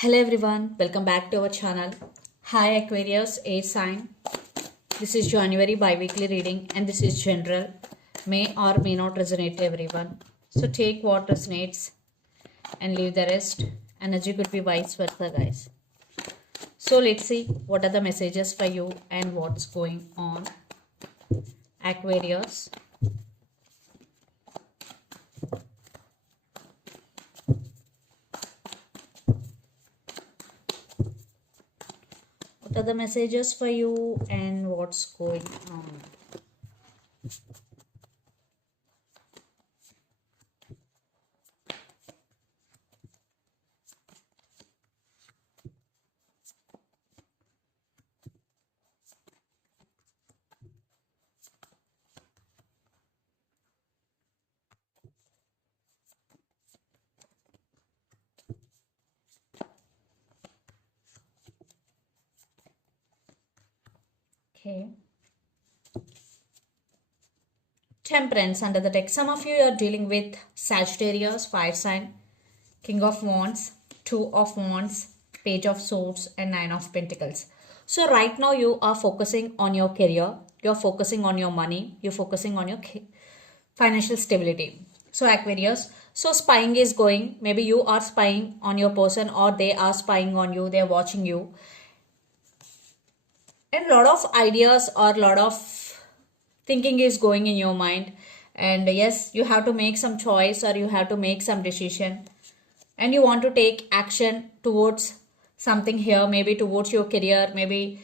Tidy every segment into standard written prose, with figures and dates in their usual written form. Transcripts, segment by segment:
Hello everyone, welcome back to our channel. Hi Aquarius, air sign. This is January bi-weekly reading and this is general. May or may not resonate to everyone. So take what resonates and leave the rest. Energy could be vice versa, guys. So let's see what are the messages for you and what's going on. Aquarius. What are the messages for you and what's going on? Okay. Temperance under the deck. Some of you are dealing with Sagittarius, fire sign, King of Wands, Two of Wands, Page of Swords, and Nine of Pentacles. So right now you are focusing on your career, you're focusing on your money, you're focusing on your financial stability. So Aquarius, so spying is going. Maybe you are spying on your person or they are spying on you, they're watching you. And a lot of ideas or a lot of thinking is going in your mind. And yes, you have to make some choice or you have to make some decision. And you want to take action towards something here, maybe towards your career, maybe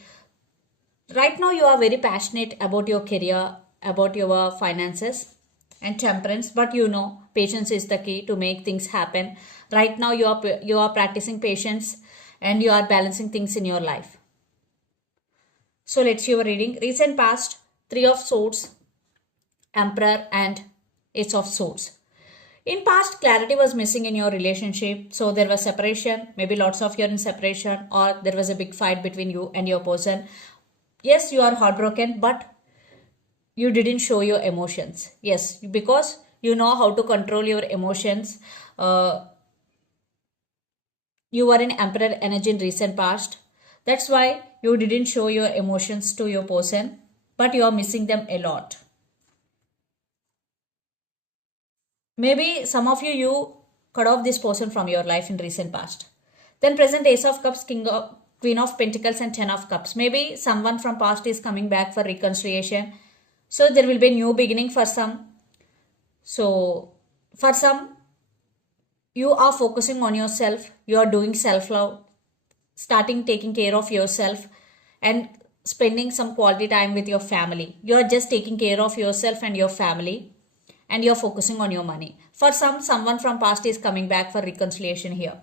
right now you are very passionate about your career, about your finances and temperance, but you know patience is the key to make things happen. Right now you are practicing patience and you are balancing things in your life. So let's see your reading. Recent past, Three of Swords, Emperor and Ace of Swords. In past, clarity was missing in your relationship. So there was separation, maybe lots of you are in separation or there was a big fight between you and your person. Yes, you are heartbroken, but you didn't show your emotions. Yes, because you know how to control your emotions. You were in Emperor energy in recent past. That's why you didn't show your emotions to your person, but you are missing them a lot. Maybe some of you cut off this person from your life in recent past. Then present Ace of Cups, Queen of Pentacles and Ten of Cups. Maybe someone from past is coming back for reconciliation. So there will be a new beginning for some. So for some, you are focusing on yourself. You are doing self-love, starting taking care of yourself and spending some quality time with your family. You are just taking care of yourself and your family and you're focusing on your money. For some, someone from past is coming back for reconciliation here.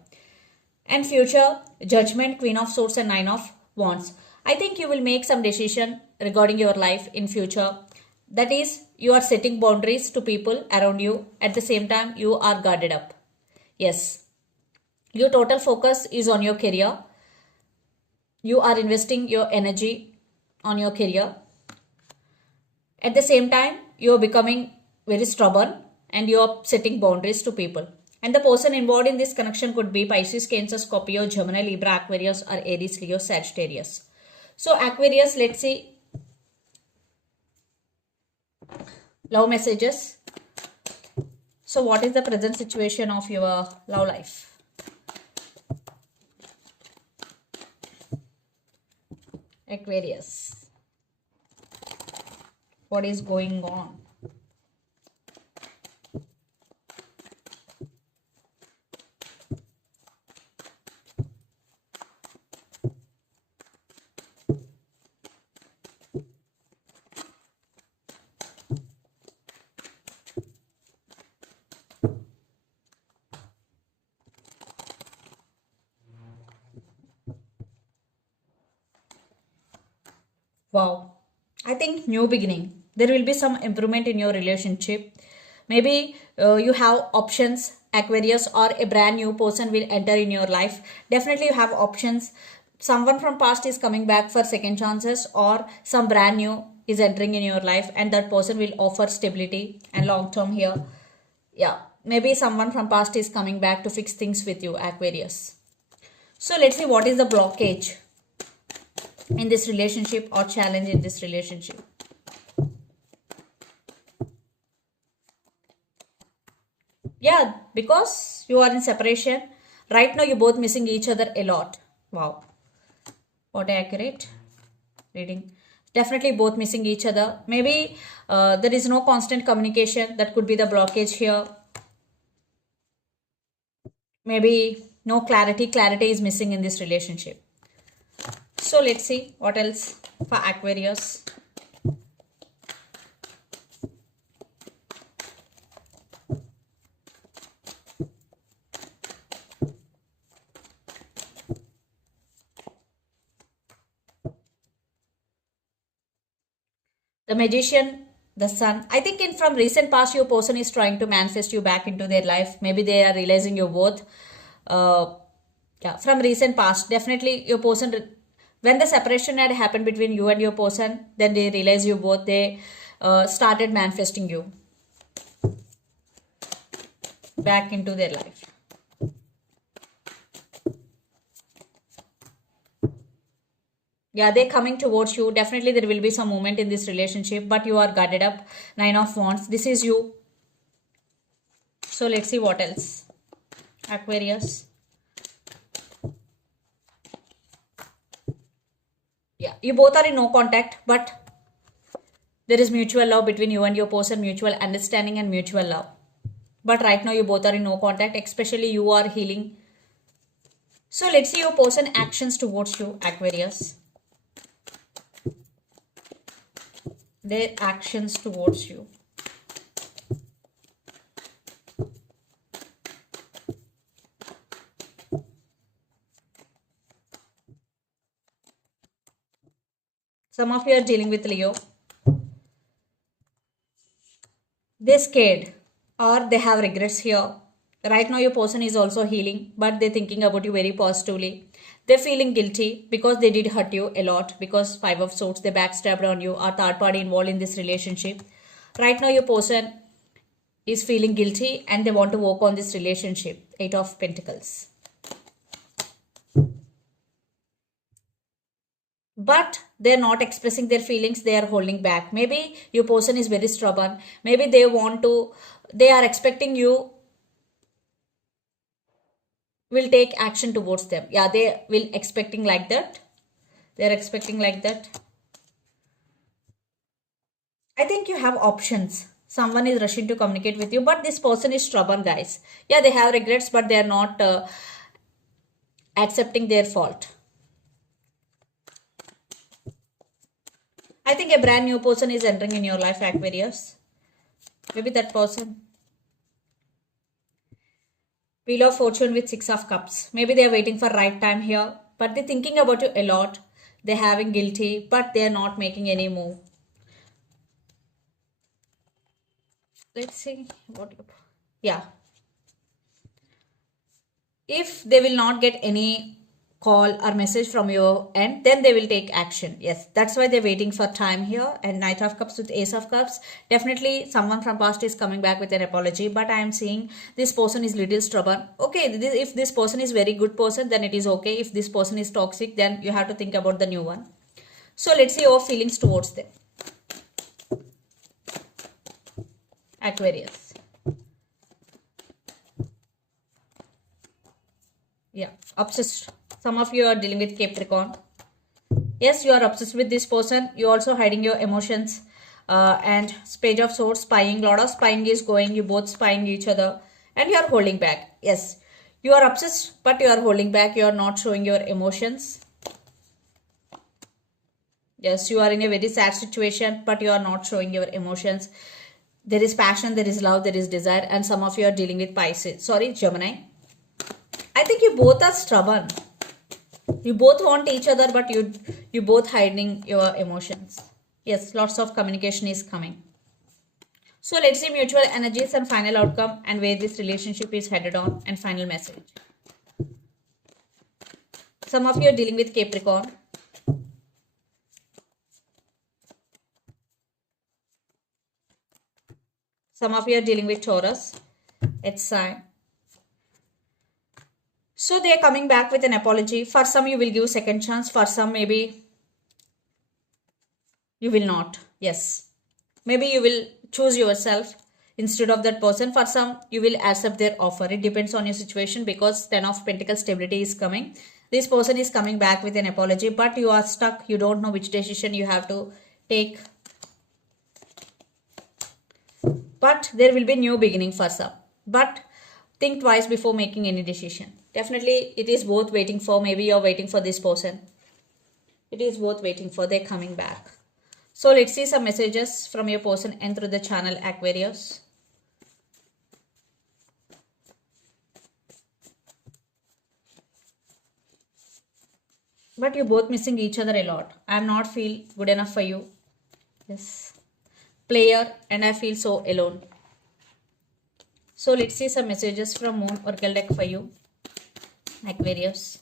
And future, Judgment, Queen of Swords and Nine of Wands. I think you will make some decision regarding your life in future. That is, you are setting boundaries to people around you. At the same time, you are guarded up. Yes. Your total focus is on your career. You are investing your energy on your career. At the same time, you are becoming very stubborn and you are setting boundaries to people. And the person involved in this connection could be Pisces, Cancer, Scorpio, Gemini, Libra, Aquarius or Aries, Leo, Sagittarius. So Aquarius, let's see love messages. So what is the present situation of your love life? Aquarius, what is going on? Wow, I think new beginning. There will be some improvement in your relationship. Maybe you have options, Aquarius, or a brand new person will enter in your life. Definitely you have options. Someone from past is coming back for second chances or some brand new is entering in your life and that person will offer stability and long term here. Yeah, maybe someone from past is coming back to fix things with you, Aquarius. So let's see what is the blockage in this relationship or challenge in this relationship. Yeah, because you are in separation. Right now, you're both missing each other a lot. Wow. What accurate reading. Definitely both missing each other. Maybe there is no constant communication. That could be the blockage here. Maybe no clarity. Clarity is missing in this relationship. So let's see what else for Aquarius. The Magician, the Sun. I think in from recent past, your person is trying to manifest you back into their life. Maybe they are realizing you both. Uh, yeah, from recent past, definitely your person. When the separation had happened between you and your person, then they realize you both. They started manifesting you back into their life. Yeah, they're coming towards you. Definitely there will be some movement in this relationship, but you are guarded up. Nine of Wands. This is you. So let's see what else. Aquarius. Yeah, you both are in no contact, but there is mutual love between you and your person, mutual understanding and mutual love. But right now you both are in no contact, especially you are healing. So let's see your person actions towards you, Aquarius. Their actions towards you. Some of you are dealing with Leo. They're scared or they have regrets here. Right now your person is also healing, but they're thinking about you very positively. They're feeling guilty because they did hurt you a lot, because Five of Swords, they backstabbed on you, or third party involved in this relationship. Right now your person is feeling guilty and they want to work on this relationship. Eight of Pentacles. But they're not expressing their feelings, they are holding back. Maybe your person is very stubborn. Maybe they are expecting you will take action towards them. Yeah, they will expecting like that. They're expecting like that. I think you have options. Someone is rushing to communicate with you, but this person is stubborn, guys. Yeah, they have regrets, but they are not accepting their fault. I think a brand new person is entering in your life, Aquarius. Maybe that person. Wheel of Fortune with Six of Cups. Maybe they are waiting for right time here, but they're thinking about you a lot. They're having guilty, but they're not making any move. Let's see what. Yeah, if they will not get any call or message from your end, then they will take action. Yes, that's why they're waiting for time here. And Knight of Cups with Ace of Cups, definitely someone from past is coming back with an apology, but I am seeing this person is little stubborn. Okay, if this person is very good person, then it is okay. If this person is toxic, then you have to think about the new one. So let's see your feelings towards them, Aquarius. Yeah, obsessed. Some of you are dealing with Capricorn. Yes, you are obsessed with this person. You also hiding your emotions. And Page of Swords, spying. Lot of spying is going. You both spying each other. And you are holding back. Yes, you are obsessed, but you are holding back. You are not showing your emotions. Yes, you are in a very sad situation, but you are not showing your emotions. There is passion, there is love, there is desire. And some of you are dealing with Pisces. Sorry, Gemini. I think you both are stubborn. You both want each other, but you both hiding your emotions. Yes, lots of communication is coming. So let's see mutual energies and final outcome and where this relationship is headed on and final message. Some of you are dealing with Capricorn. Some of you are dealing with Taurus. It's sign. So they are coming back with an apology. For some, you will give second chance. For some, maybe you will not. Yes. Maybe you will choose yourself instead of that person. For some, you will accept their offer. It depends on your situation, because 10 of Pentacles stability is coming. This person is coming back with an apology, but you are stuck. You don't know which decision you have to take. But there will be new beginning for some. But think twice before making any decision. Definitely, it is worth waiting for. Maybe you're waiting for this person. It is worth waiting for. They're coming back. So let's see some messages from your person and through the channel Aquarius. But you're both missing each other a lot. I'm not feel good enough for you. Yes. Player, and I feel so alone. So let's see some messages from Moon Oracle deck for you, Aquarius.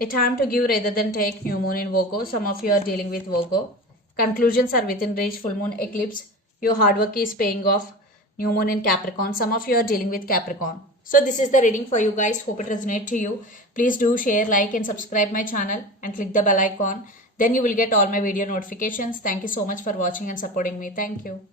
A time to give rather than take. New moon in Virgo. Some of you are dealing with Virgo. Conclusions are within reach. Full moon eclipse. Your hard work is paying off. New moon in Capricorn. Some of you are dealing with Capricorn. So this is the reading for you guys. Hope it resonates to you. Please do share, like and subscribe my channel and click the bell icon. Then you will get all my video notifications. Thank you so much for watching and supporting me. Thank you.